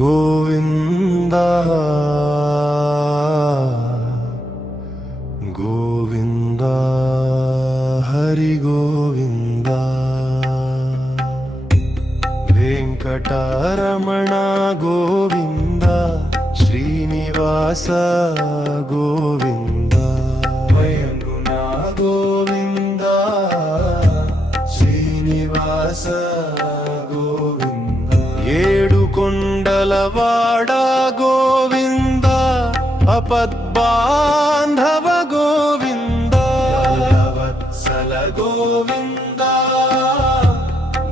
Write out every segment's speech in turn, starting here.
గోవింద గోవింద హరి గోవింద వెంకటరమణ గోవింద శ్రీనివాస గోవింద వయంగుణ గోవింద శ్రీనివాస గోవింద ఏడు కొండలవాడ గోవింద అపద్బాంధవ గోవింద వత్సల గోవింద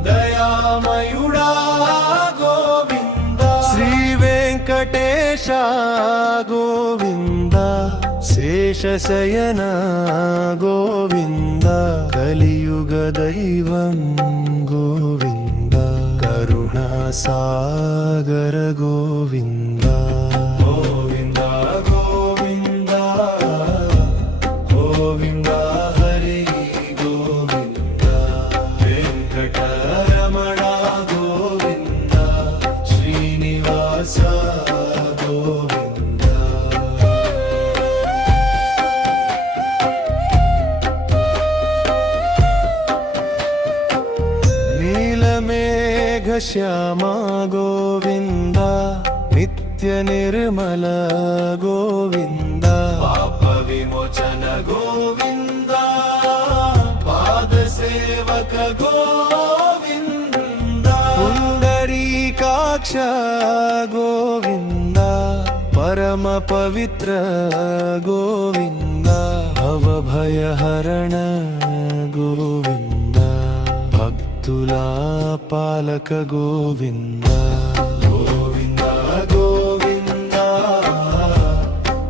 దయామయుడా గోవింద శ్రీ వెంకటేశ గోవింద శేషశయన గోవింద కలియుగ దైవం గోవింద కరుణాసాగర గోవింద గోవింద గోవింద గోవింద హరి గోవింద వెంకటరమణ గోవింద శ్రీనివాస గోవింద నీలమేఘ శ్యామ గోవింద నిత్య నిర్మల గోవింద పాప విమోచన గోవింద పాద సేవక గోవింద పుండరీకాక్ష గోవింద పరమ పవిత్ర గోవింద భవభయహరణ గోవింద భక్తుల పాలక గోవింద గోవింద గోవింద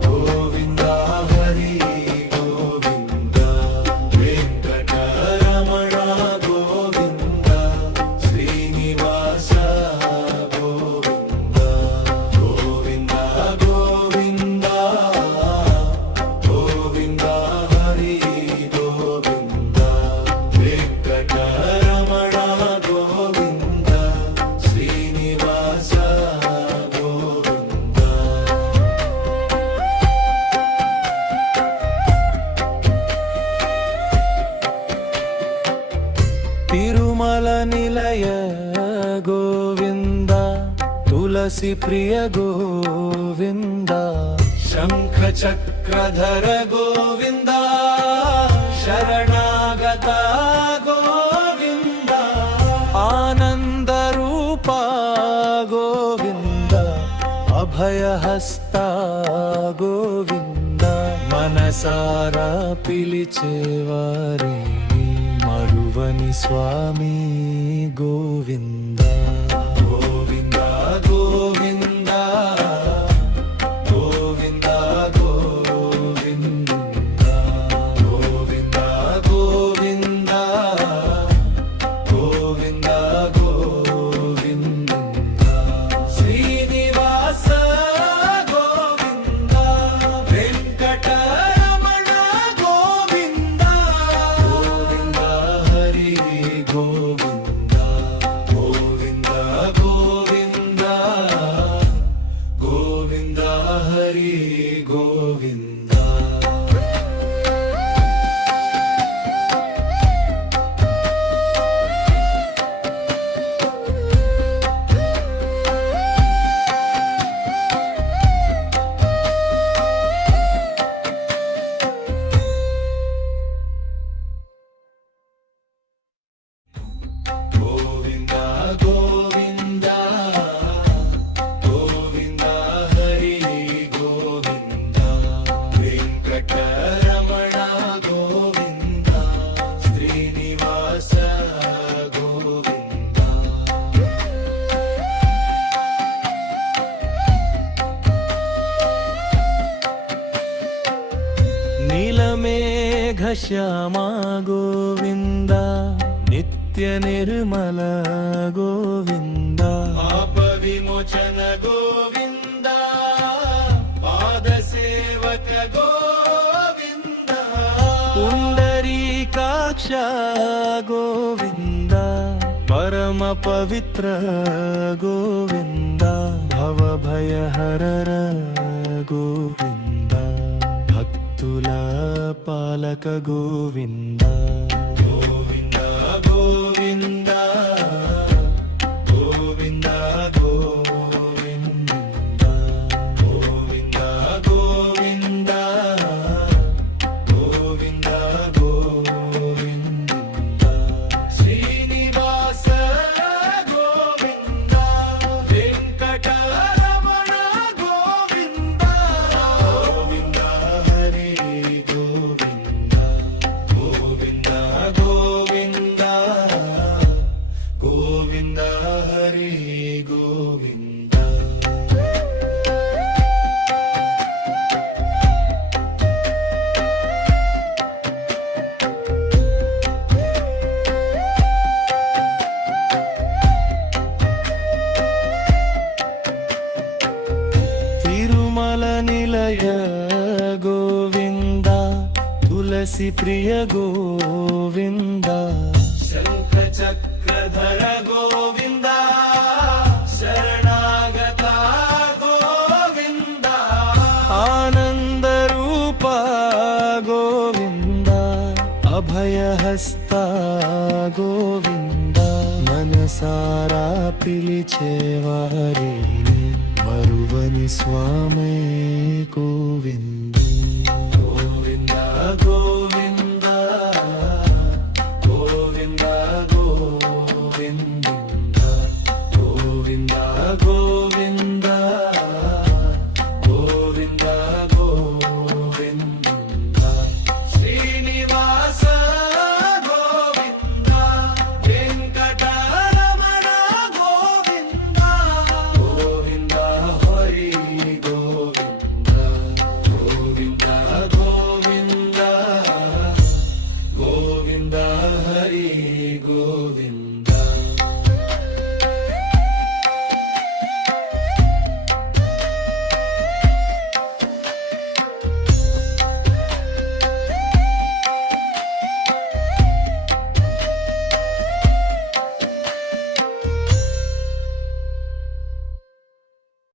గోవింద హరి గోవింద వెంకటరమణ గోవింద శ్రీనివాస గోవింద గోవింద గోవింద గోవింద హరి గోవింద వెంకటరమణ గోవింద శ్రీనివాస గోవింద తిరుమల నిలయ గోవింద తులసి ప్రియ గోవింద శంఖ చక్రధర గోవింద శరణాగత గోవింద ఆనంద రూప గోవింద అభయహస్త గోవింద మనసారా పిలిచేవారిని మరువని స్వామి గోవింద గోవింద గోవింద గోవింద గోవింద గోవింద గోవింద గోవింద గోవింద శ్రీనివాస గోవింద వెంకటరమణ గోవింద గోవింద హరి గోవింద గోవింద గోవింద గోవింద హరి గోవింద గోవింద గోవింద గోవింద హరి గోవింద వెంకటరమణ గోవింద శ్రీనివాస గోవింద నీలమేఘ శ్యామ గోవింద నిత్య నిర్మల గోవింద పాప విమోచన గోవింద పాద సేవక గోవింద పుండరీకాక్ష ಗೋವಿಂದ ಪರಮ ಪವಿತ್ರ ಗೋವಿಂದ ಭವಭಯಹರರ ಗೋವಿಂದ ಭಕ್ತುಲ ಪಾಲಕ ಗೋವಿಂದ ಗೋವಿಂದ ಗೋವಿಂದ ಗೋವಿಂದ ಗೋವಿಂದ ಗೋವಿಂದ ಗೋವಿಂದ ಗೋವಿಂದ ಗೋವಿಂದ ಶ್ರೀನಿವಾಸ ಗೋವಿಂದ ವೆಂಕಟರಮಣ ಗೋವಿಂದ ಗೋವಿಂದ ಹರಿ ಗೋವಿಂದ ಗೋವಿಂದ ಗೋವಿಂದ ಗೋವಿಂದ ಹರಿ ಗೋವಿಂದ ತಿರುಮಲ ನಿಲಯ ಗೋವಿಂದ ತುಳಸಿ ಪ್ರಿಯ ಗೋವಿಂದ ಶಂಖ ಚಕ್ರಧರ ಗೋವಿಂದ ಶರಣಾಗತ ಗೋವಿಂದ ಆನಂದ ರೂಪ ಗೋವಿಂದ అభయహస్త గోవింద మనసారా పిలిచేవారిని మరువని స్వామి గోవింద